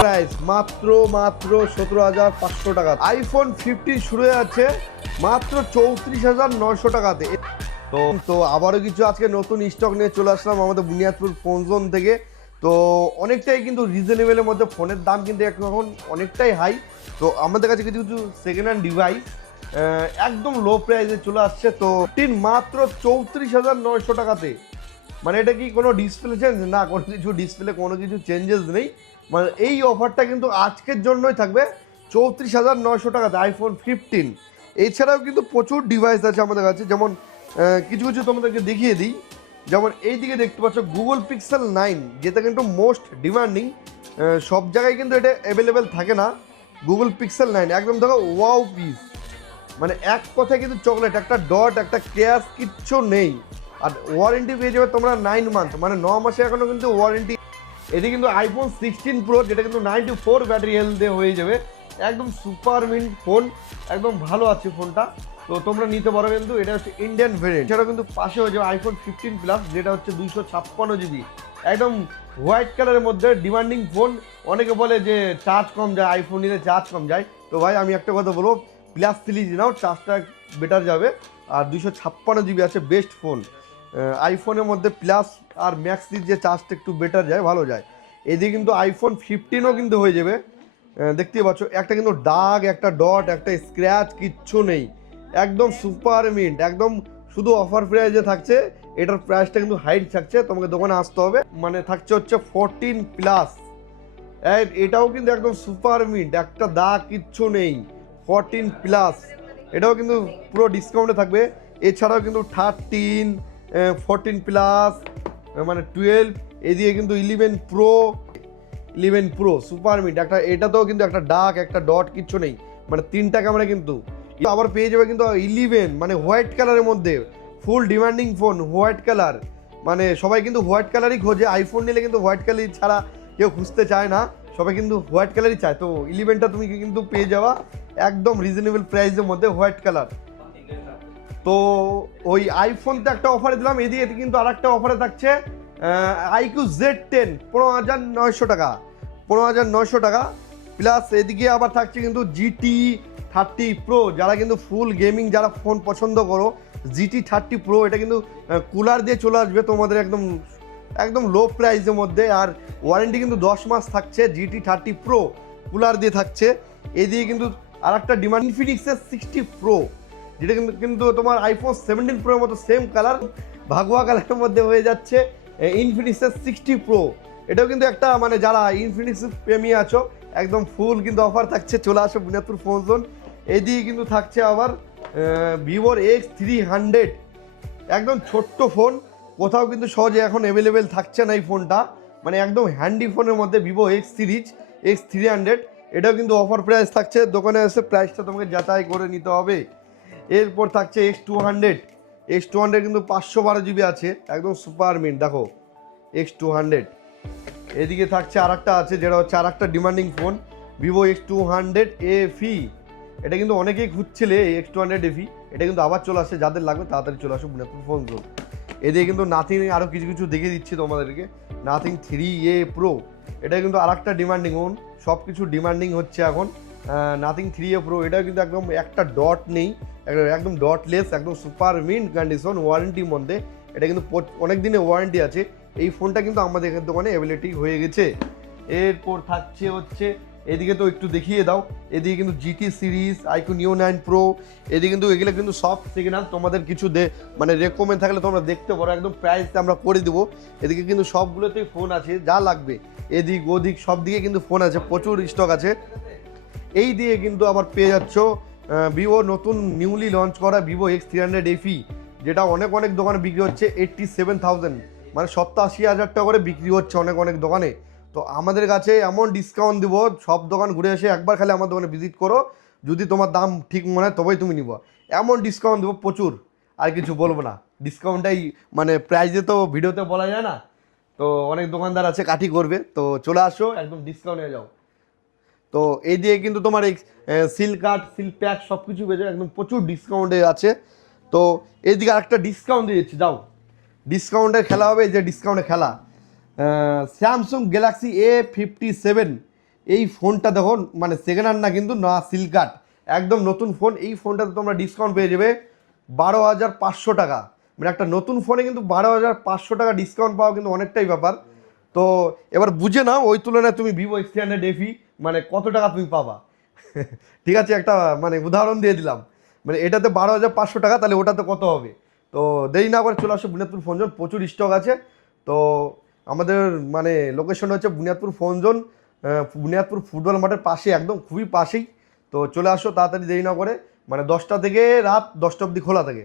Price মাত্র 17,500 টাকা। IPhone 15 শুরু হয়ে যাচ্ছে মাত্র 34,900 টাকাতে। তো আবারও কিছু আজকে নতুন স্টক নিয়ে চলে আসলাম আমাদের বুনিয়াদপুর ফোন জোন থেকে। তো অনেকটাই কিন্তু রিজনেবলের মধ্যে ফোনের দাম কিন্তু এখন অনেকটাই হাই। তো আমাদের কাছে কিছু কিছু সেকেন্ড হ্যান্ড ডিভাইস একদম লো প্রাইসে চলে আসছে। তো মাত্র 34,900 টাকাতে। মানে এটা কি কোনো ডিসপ্লে চেঞ্জ না, কোনো কিছু ডিসপ্লে কোনো কিছু চেঞ্জেস নেই। মানে এই অফারটা কিন্তু আজকের জন্যই থাকবে 34,900 টাকাতে আইফোন 15। এছাড়াও কিন্তু প্রচুর ডিভাইস আছে আমাদের কাছে, যেমন কিছু কিছু তোমাদেরকে দেখিয়ে দিই। যেমন এই দিকে দেখতে পাচ্ছ গুগল পিক্সেল 9, যেটা কিন্তু মোস্ট ডিমান্ডিং। সব জায়গায় কিন্তু এটা অ্যাভেলেবেল থাকে না। গুগল পিক্সেল 9 একদম দেখো ওয়াও পিস, মানে এক কথায় কিন্তু চকলেট, একটা ডট একটা ক্যাশ কিচ্ছু নেই। আর ওয়ারেন্টি পেয়ে যাবে তোমরা 9 মান্থ, মানে 9 মাসে এখনো কিন্তু ওয়ারেন্টি। এটি কিন্তু আইফোন 16 প্রো, যেটা কিন্তু 94 ব্যাটারি হেলথ হয়ে যাবে। একদম সুপার মিন্ট ফোন, একদম ভালো আছে ফোনটা। তো তোমরা নিতে পারো, কিন্তু এটা হচ্ছে ইন্ডিয়ান ভেরিয়েন্ট। এছাড়াও কিন্তু পাশে হয়ে যাবে আইফোন 15 প্লাস, যেটা হচ্ছে 256 জিবি, একদম হোয়াইট কালারের মধ্যে ডিমান্ডিং ফোন। অনেকে বলে যে চার্জ কম যায়, আইফোন নিলে চার্জ কম যায়। তো ভাই আমি একটা কথা বলবো, প্লাস 3 নাও, চার্জটা বেটার যাবে। আর 256 জিবি আছে, বেস্ট ফোন। আইফোনের মধ্যে প্লাস আর ম্যাক্সির যে চার্জটা একটু বেটার যায়, ভালো যায়। এদিকে কিন্তু আইফোন 15ও কিন্তু হয়ে যাবে। দেখতেই পাচ্ছ, একটা কিন্তু দাগ, একটা ডট, একটা স্ক্র্যাচ কিচ্ছু নেই, একদম সুপার মিন্ট, একদম শুধু অফার প্রাইসে থাকছে। এটার প্রাইসটা কিন্তু হাইট থাকছে, তোমাকে দোকানে আসতে হবে। মানে থাকছে হচ্ছে 14 প্লাস। এটাও কিন্তু একদম সুপার মিন্ট, একটা দাগ কিচ্ছু নেই, 14 প্লাস। এটাও কিন্তু পুরো ডিসকাউন্টে থাকবে। এছাড়াও কিন্তু 13, 14 প্লাস, মানে 12, এদিকে কিন্তু 11 প্রো সুপার মিট একটা, এটাতেও কিন্তু একটা ডার্ক একটা ডট কিচ্ছু নেই, মানে 3টা ক্যামেরা কিন্তু। আবার পেয়ে যাবে কিন্তু 11, মানে হোয়াইট কালারের মধ্যে, ফুল ডিমান্ডিং ফোন হোয়াইট কালার। মানে সবাই কিন্তু হোয়াইট কালারই খোঁজে, আইফোন নিলে কিন্তু হোয়াইট কালার ছাড়া কেউ খুঁজতে চায় না, সবাই কিন্তু হোয়াইট কালারই চায়। তো 11টা তুমি কিন্তু পেয়ে যাওয়া একদম রিজনেবল প্রাইসের মধ্যে হোয়াইট কালার। তো ওই আইফোনতে একটা অফারে দিলাম, এদিকে কিন্তু আর একটা অফারে থাকছে আইকিউ Z10 15,900 টাকা, 15,900 টাকা প্লাস। এদিকে আবার থাকছে কিন্তু GT30 প্রো, যারা কিন্তু ফুল গেমিং যারা ফোন পছন্দ করো, GT30 প্রো এটা কিন্তু কুলার দিয়ে চলে আসবে তোমাদের একদম একদম লো প্রাইসের মধ্যে। আর ওয়ারেন্টি কিন্তু 10 মাস থাকছে, GT30 প্রো কুলার দিয়ে থাকছে। এদিকে কিন্তু আর একটা ডিমান্ড ইনফিনিক্সের 60 প্রো, যেটা কিন্তু কিন্তু তোমার আইফোন 17 প্রোর মতো সেম কালার, ভাগুয়া কালারের মধ্যে হয়ে যাচ্ছে ইনফিনিক্সের 60 প্রো। এটাও কিন্তু একটা, মানে যারা ইনফিনিক্স প্রেমী আছো, একদম ফুল কিন্তু অফার থাকছে, চলে আসো বুনিয়াদপুর ফোন জোন। এইদিকে কিন্তু থাকছে আবার ভিভোর X300, একদম ছোট্ট ফোন, কোথাও কিন্তু সহজে এখন অ্যাভেলেবেল থাকছে না এই ফোনটা, মানে একদম হ্যান্ডি ফোনের মধ্যে ভিভো X300। এটাও কিন্তু অফার প্রাইস থাকছে, দোকানে এসে প্রাইসটা তোমাকে যাচাই করে নিতে হবে। এরপর থাকছে X200 কিন্তু 512 জিবি আছে, একদম সুপার মিন্ট, দেখো X200। এদিকে থাকছে আর একটা আছে, যেটা হচ্ছে আর একটা demanding phone, Vivo X200 FE। এটা কিন্তু অনেকেই খুঁজছিলে X200 FE, এটা কিন্তু আবার চলে আসছে, যাদের লাগবে তাড়াতাড়ি চলে আসো বুনিয়াদপুর ফোন জোন। এদিকে কিন্তু নাথিং আরও কিছু কিছু দেখে দিচ্ছি তোমাদেরকে, নাথিং 3A প্রো, এটা কিন্তু আর একটা ডিমান্ডিং ফোন, সব কিছু ডিমান্ডিং হচ্ছে এখন। নাথিং 3A প্রো, এটাও কিন্তু একদম একটা ডট নেই, একদম ডটলেস, একদম সুপার মিন্ট কন্ডিশন, ওয়ারেন্টির মধ্যে। এটা কিন্তু অনেক দিনের ওয়ারেন্টি আছে। এই ফোনটা কিন্তু আমাদের দোকানে অ্যাভেলেবল হয়ে গেছে। এরপর থাকছে হচ্ছে, এদিকে তো একটু দেখিয়ে দাও, এদিকে কিন্তু GT সিরিজ, আইকিউ নিও 9 প্রো, এদিকে কিন্তু এগুলো কিন্তু সব সিগন্যাল তোমাদের কিছু মানে রেকমেন্ড থাকলে তোমরা দেখতে পারো, একদম প্রাইস আমরা করে দেবো। এদিকে কিন্তু সবগুলোতেই ফোন আছে, যা লাগবে এদিক ওদিক সব দিকে কিন্তু ফোন আছে, প্রচুর স্টক আছে। এই দিয়ে কিন্তু আবার পেয়ে যাচ্ছ ভিভো নতুন নিউলি লঞ্চ করা ভিভো X300 FE, যেটা অনেক অনেক দোকানে বিক্রি হচ্ছে 87,000, মানে 87,000 টাকা করে বিক্রি হচ্ছে অনেক অনেক দোকানে। তো আমাদের কাছে এমন ডিসকাউন্ট দিব, সব দোকান ঘুরে এসে একবার খালি আমার দোকানে ভিজিট করো, যদি তোমার দাম ঠিক মনে হয় তবেই তুমি নিবো। এমন ডিসকাউন্ট দেবো প্রচুর, আর কিছু বলবো না। ডিসকাউন্টটাই, মানে প্রাইসে তো ভিডিওতে বলা যায় না, তো অনেক দোকানদার আছে কাঠি করবে। তো চলে আসো, একদম ডিসকাউন্ট হয়ে যাও। তো এই দিয়ে কিন্তু তোমার এই সিল কার্ড, সিল প্যাক সব কিছু পেয়ে যাবে, একদম প্রচুর ডিসকাউন্টে আছে। তো এইদিকে আরেকটা ডিসকাউন্ট দিয়েছি, যাও ডিসকাউন্টের খেলা হবে, এই যে ডিসকাউন্টে খেলা। স্যামসাং গ্যালাক্সি A57, এই ফোনটা দেখো মানে সেকেন্ড হ্যান্ড না কিন্তু, না সিলকাট, একদম নতুন ফোন। এই ফোনটাতে তোমরা ডিসকাউন্ট পেয়ে যাবে 12,500 টাকা। মানে একটা নতুন ফোনে কিন্তু 12,500 টাকা ডিসকাউন্ট পাওয়া কিন্তু অনেকটাই ব্যাপার। তো এবার বুঝে নাও ওই তুলনায় তুমি ভিভো X300 FE মানে কত টাকা তুমি পাবা। ঠিক আছে, একটা মানে উদাহরণ দিয়ে দিলাম, মানে এটাতে 12,500 টাকা, তাহলে ওটাতে কত হবে। তো দেরি না করে চলে আসো বুনিয়াদপুর ফোন জোন, প্রচুর স্টক আছে। তো আমাদের মানে লোকেশন হচ্ছে Buniadpur phone zone, Buniadpur football মাঠের পাশে, একদম খুবই পাশেই। তো চলে আসো তাড়াতাড়ি, দেরি না করে, মানে 10টা থেকে রাত 10টা অবধি খোলা থাকে।